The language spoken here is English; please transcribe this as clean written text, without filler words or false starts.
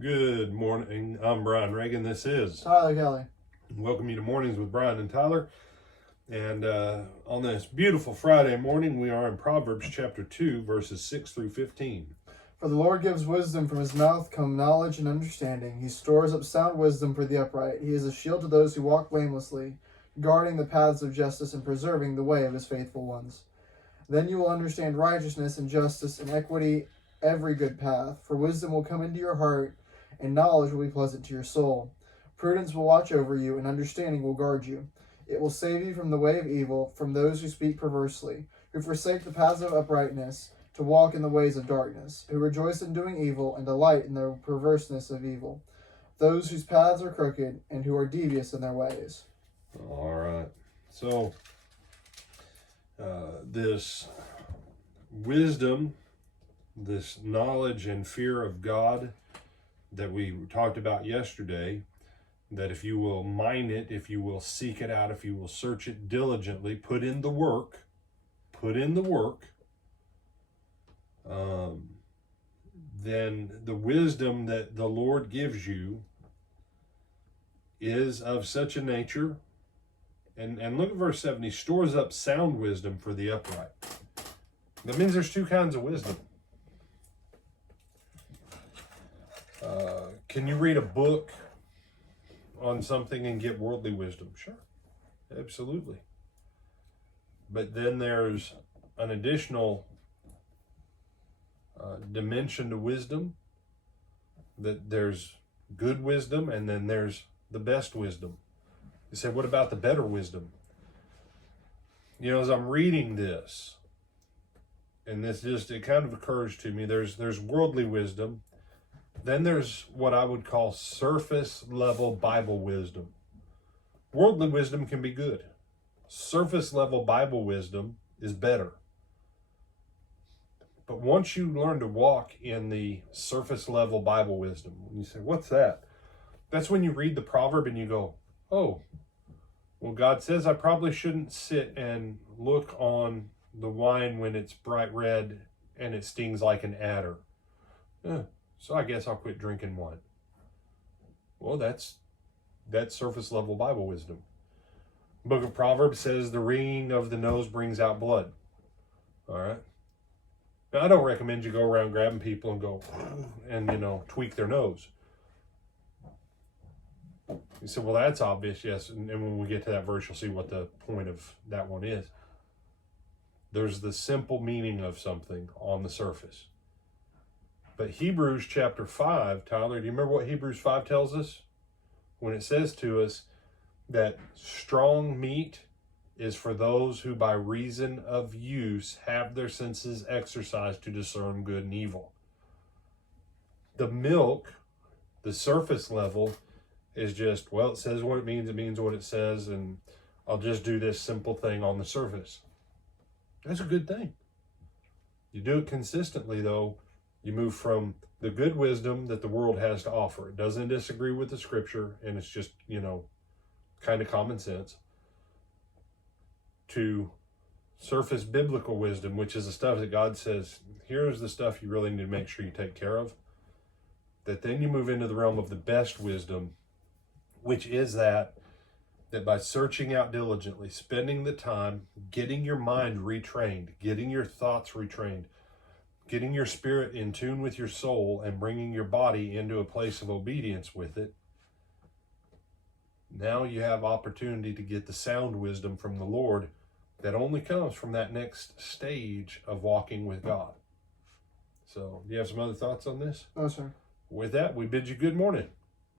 Good morning. I'm Brian Reagan. This is Tyler Kelly. Welcome you to Mornings with Brian and Tyler. And on this beautiful Friday morning, we are in Proverbs chapter 2, verses 6 through 15. For the Lord gives wisdom, from his mouth come knowledge and understanding. He stores up sound wisdom for the upright. He is a shield to those who walk blamelessly, guarding the paths of justice and preserving the way of his faithful ones. Then you will understand righteousness and justice and equity, every good path. For wisdom will come into your heart, and knowledge will be pleasant to your soul. Prudence will watch over you, and understanding will guard you. It will save you from the way of evil, from those who speak perversely, who forsake the paths of uprightness, to walk in the ways of darkness, who rejoice in doing evil, and delight in the perverseness of evil, those whose paths are crooked, and who are devious in their ways. All right. So, this wisdom, this knowledge and fear of God that we talked about yesterday, that if you will mine it, if you will seek it out, if you will search it diligently, put in the work, then the wisdom that the Lord gives you is of such a nature. And look at verse 7. He stores up sound wisdom for the upright. That means there's two kinds of wisdom. Can you read a book on something and get worldly wisdom? Sure, absolutely. But then there's an additional dimension to wisdom, that there's good wisdom, and then there's the best wisdom. You say, what about the better wisdom? You know, as I'm reading this, and it kind of occurs to me, there's worldly wisdom. Then there's what I would call surface level Bible wisdom. Worldly wisdom can be good. Surface level Bible wisdom is better. But once you learn to walk in the surface level Bible wisdom, you say, what's that? That's when you read the proverb and you go, oh, well, God says I probably shouldn't sit and look on the wine when it's bright red and it stings like an adder. So I guess I'll quit drinking wine. Well, that's surface level Bible wisdom. Book of Proverbs says the wringing of the nose brings out blood. All right. Now, I don't recommend you go around grabbing people and go and, tweak their nose. You say, well, that's obvious, yes. And when we get to that verse, you'll see what the point of that one is. There's the simple meaning of something on the surface. But Hebrews chapter 5, Tyler, do you remember what Hebrews 5 tells us? When it says to us that strong meat is for those who by reason of use have their senses exercised to discern good and evil. The milk, the surface level, is just, well, it says what it means what it says, and I'll just do this simple thing on the surface. That's a good thing. You do it consistently, though, you move from the good wisdom that the world has to offer. It doesn't disagree with the scripture, and it's just, kind of common sense, to surface biblical wisdom, which is the stuff that God says, here's the stuff you really need to make sure you take care of. That then you move into the realm of the best wisdom, which is that by searching out diligently, spending the time, getting your mind retrained, getting your thoughts retrained, getting your spirit in tune with your soul, and bringing your body into a place of obedience with it, now you have opportunity to get the sound wisdom from the Lord that only comes from that next stage of walking with God. So, do you have some other thoughts on this? No, sir. With that, we bid you good morning.